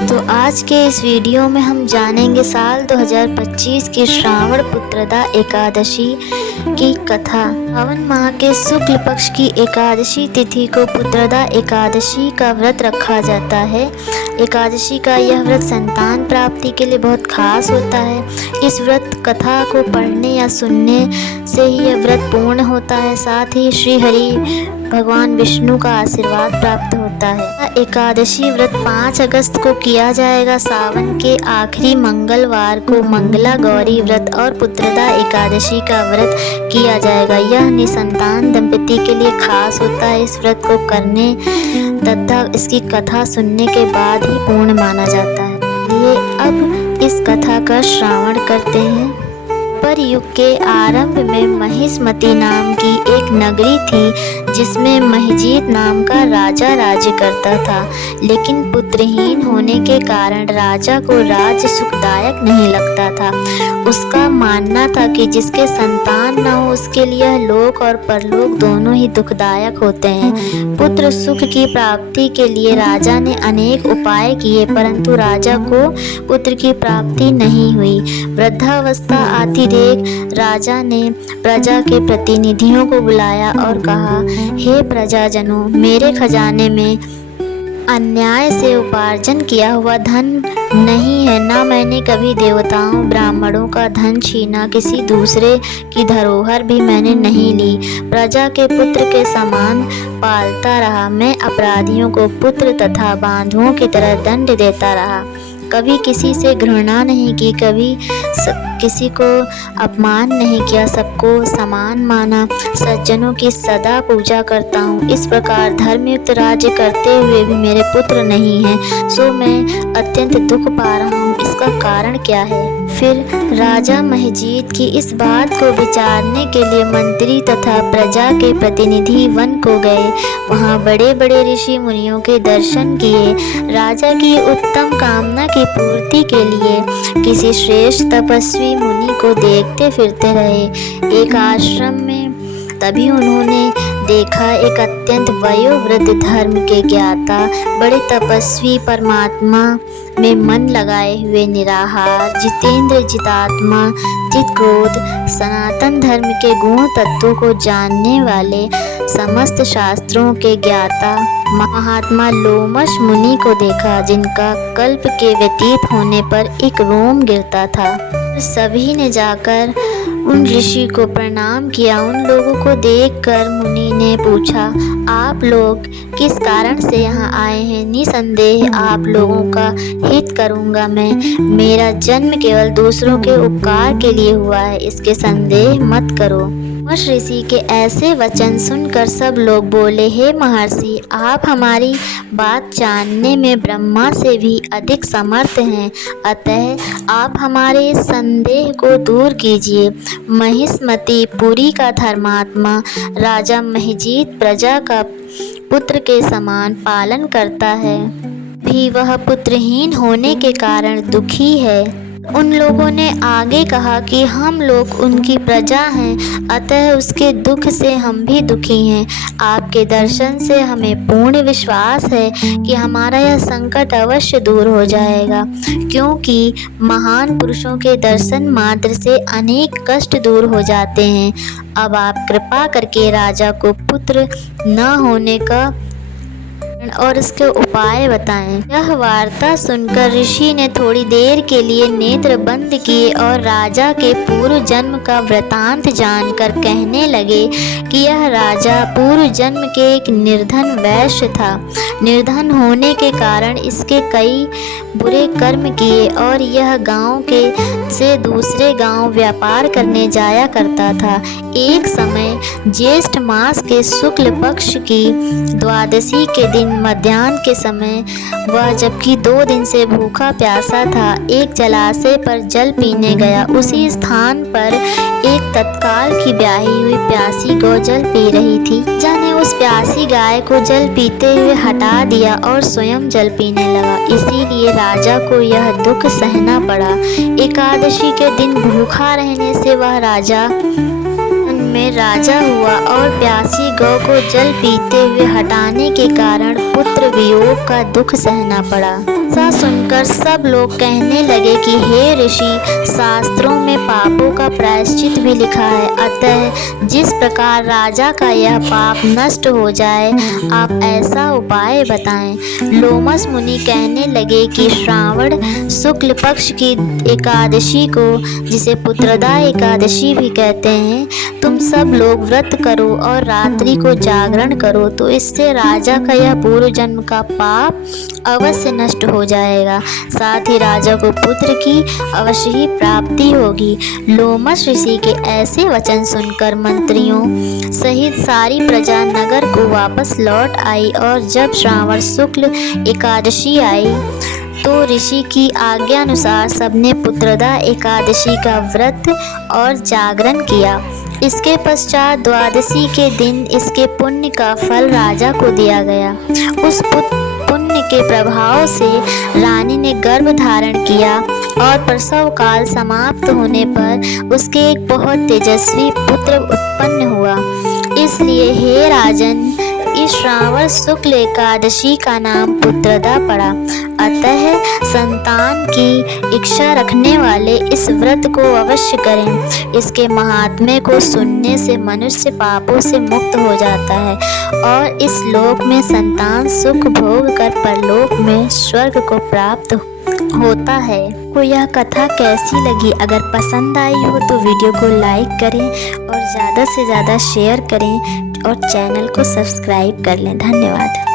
दोस्तों, आज के इस वीडियो में हम जानेंगे साल 2025 की श्रावण पुत्रदा एकादशी की कथा। सावन माह के शुक्ल पक्ष की एकादशी तिथि को पुत्रदा एकादशी का व्रत रखा जाता है। एकादशी का यह व्रत संतान प्राप्ति के लिए बहुत खास होता है। इस व्रत कथा को पढ़ने या सुनने से ही यह व्रत पूर्ण होता है। साथ ही श्री हरि भगवान विष्णु का आशीर्वाद प्राप्त होता है। एकादशी व्रत 5 अगस्त को किया जाएगा। सावन के आखिरी मंगलवार को मंगला गौरी व्रत और पुत्रदा एकादशी का व्रत किया जाएगा। यह निसंतान दंपति के लिए खास होता है। इस व्रत को करने तथा इसकी कथा सुनने के बाद ही पूर्ण माना जाता है। ये अब इस कथा का श्रवण करते हैं। पर युग के आरंभ में महिष्मती नाम की एक नगरी थी, जिसमें महिजीत नाम का राजा राज्य करता था। लेकिन पुत्रहीन होने के कारण राजा को राज्य सुखदायक नहीं लगता था। उसका मानना था कि जिसके संतान न हो उसके लिए लोक और परलोक दोनों ही दुखदायक होते हैं। पुत्र सुख की प्राप्ति के लिए राजा ने अनेक उपाय किए, परंतु राजा को पुत्र की प्राप्ति नहीं हुई। वृद्धावस्था आती देख राजा ने प्रजा के प्रतिनिधियों को बुलाया और कहा, हे प्रजाजनों, मेरे खजाने में अन्याय से उपार्जन किया हुआ धन नहीं है। न मैंने कभी देवताओं ब्राह्मणों का धन छीना, किसी दूसरे की धरोहर भी मैंने नहीं ली। प्रजा के पुत्र के समान पालता रहा। मैं अपराधियों को पुत्र तथा बांधुओं की तरह दंड देता रहा। कभी किसी से घृणा नहीं की, कभी किसी को अपमान नहीं किया, सबको समान माना। सज्जनों की सदा पूजा करता हूँ। इस प्रकार धर्मयुक्त राज्य करते हुए भी मेरे पुत्र नहीं हैं, सो मैं अत्यंत दुख पा रहा हूँ। इसका कारण क्या है? फिर राजा महिजीत की इस बात को विचारने के लिए मंत्री तथा प्रजा के प्रतिनिधि वन को गए। वहाँ बड़े बड़े ऋषि मुनियों के दर्शन किए। राजा की उत्तम कामना की पूर्ति के लिए किसी श्रेष्ठ तपस्वी मुनि को देखते फिरते रहे। एक आश्रम में तभी उन्होंने देखा एक अत्यंत वयोवृद्ध धर्म के ज्ञाता, बड़े तपस्वी, परमात्मा में मन लगाए हुए निराहार, जितेंद्र, जितात्मा, जित क्रोध, सनातन धर्म के गुण तत्वों को जानने वाले, समस्त शास्त्रों के ज्ञाता महात्मा लोमश मुनि को देखा, जिनका कल्प के व्यतीत होने पर एक रोम गिरता था। सभी ने जाकर उन ऋषि को प्रणाम किया। उन लोगों को देखकर मुनि ने पूछा, आप लोग किस कारण से यहाँ आए हैं? निसंदेह आप लोगों का हित करूँगा मैं। मेरा जन्म केवल दूसरों के उपकार के लिए हुआ है, इसके संदेह मत करो। ऋषि के ऐसे वचन सुनकर सब लोग बोले, हे महर्षि, आप हमारी बात जानने में ब्रह्मा से भी अधिक समर्थ हैं, अतः आप हमारे इस संदेह को दूर कीजिए। महिष्मती पुरी का धर्मात्मा राजा महिजीत प्रजा का पुत्र के समान पालन करता है, भी वह पुत्रहीन होने के कारण दुखी है। उन लोगों ने आगे कहा कि हम लोग उनकी प्रजा हैं, अतः उसके दुख से हम भी दुखी हैं। आपके दर्शन से हमें पूर्ण विश्वास है कि हमारा यह संकट अवश्य दूर हो जाएगा, क्योंकि महान पुरुषों के दर्शन मात्र से अनेक कष्ट दूर हो जाते हैं। अब आप कृपा करके राजा को पुत्र न होने का और इसके उपाय बताएं। यह वार्ता सुनकर ऋषि ने थोड़ी देर के लिए नेत्र बंद किए और राजा के पूर्व जन्म का वृतांत जानकर कहने लगे कि यह राजा पूर्व जन्म के एक निर्धन वैश्य था। निर्धन होने के कारण इसके कई बुरे कर्म किए और यह गांव के से दूसरे गांव व्यापार करने जाया करता था। एक समय ज्येष्ठ मास के शुक्ल पक्ष की द्वादशी के दिन मध्याह्न के समय वह, जबकि 2 दिन से भूखा प्यासा था, एक जलाशय पर जल पीने गया। उसी स्थान पर एक तत्काल की ब्याही हुई प्यासी गौ जल पी रही थी। राजा ने उस प्यासी गाय को जल पीते हुए हटा दिया और स्वयं जल पीने लगा। इसीलिए राजा को यह दुख सहना पड़ा। एकादशी के दिन भूखा रहने से वह राजा में राजा हुआ और प्यासी गौ को जल पीते हुए हटाने के कारण पुत्र वियोग का दुख सहना पड़ा। ऐसा सुनकर सब लोग कहने लगे कि हे ऋषि, शास्त्रों में पापों का प्रायश्चित भी लिखा है, अतः जिस प्रकार राजा का यह पाप नष्ट हो जाए, आप ऐसा उपाय बताएं। लोमस मुनि कहने लगे कि श्रावण शुक्ल पक्ष की एकादशी को, जिसे पुत्रदा एकादशी भी कहते हैं, तुम सब लोग व्रत करो और रात्रि को जागरण करो, तो इससे राजा का यह पूर्व जन्म का पाप अवश्य नष्ट हो जाएगा, साथ ही राजा को पुत्र की अवश्य ही प्राप्ति होगी। लोमस ऋषि के ऐसे वचन सुनकर मंत्रियों सहित सारी प्रजा नगर को वापस लौट आई, और जब श्रावण शुक्ल एकादशी आई तो ऋषि की आज्ञा अनुसार सबने पुत्रदा एकादशी का व्रत और जागरण किया। इसके पश्चात द्वादशी के दिन इसके पुण्य का फल राजा को दिया गया। उस पुण्य के प्रभाव से रानी ने गर्भ धारण किया और प्रसव काल समाप्त होने पर उसके एक बहुत तेजस्वी पुत्र उत्पन्न हुआ। इसलिए हे राजन, इस श्रावण शुक्ल एकादशी का नाम पुत्रदा पड़ा। अतः संतान की इच्छा रखने वाले इस व्रत को अवश्य करें। इसके महात्म्य को सुनने से मनुष्य पापों से मुक्त हो जाता है और इस लोक में संतान सुख भोग कर परलोक में स्वर्ग को प्राप्त होता है। को यह कथा कैसी लगी? अगर पसंद आई हो तो वीडियो को लाइक करें और ज़्यादा से ज़्यादा शेयर करें और चैनल को सब्सक्राइब कर लें। धन्यवाद।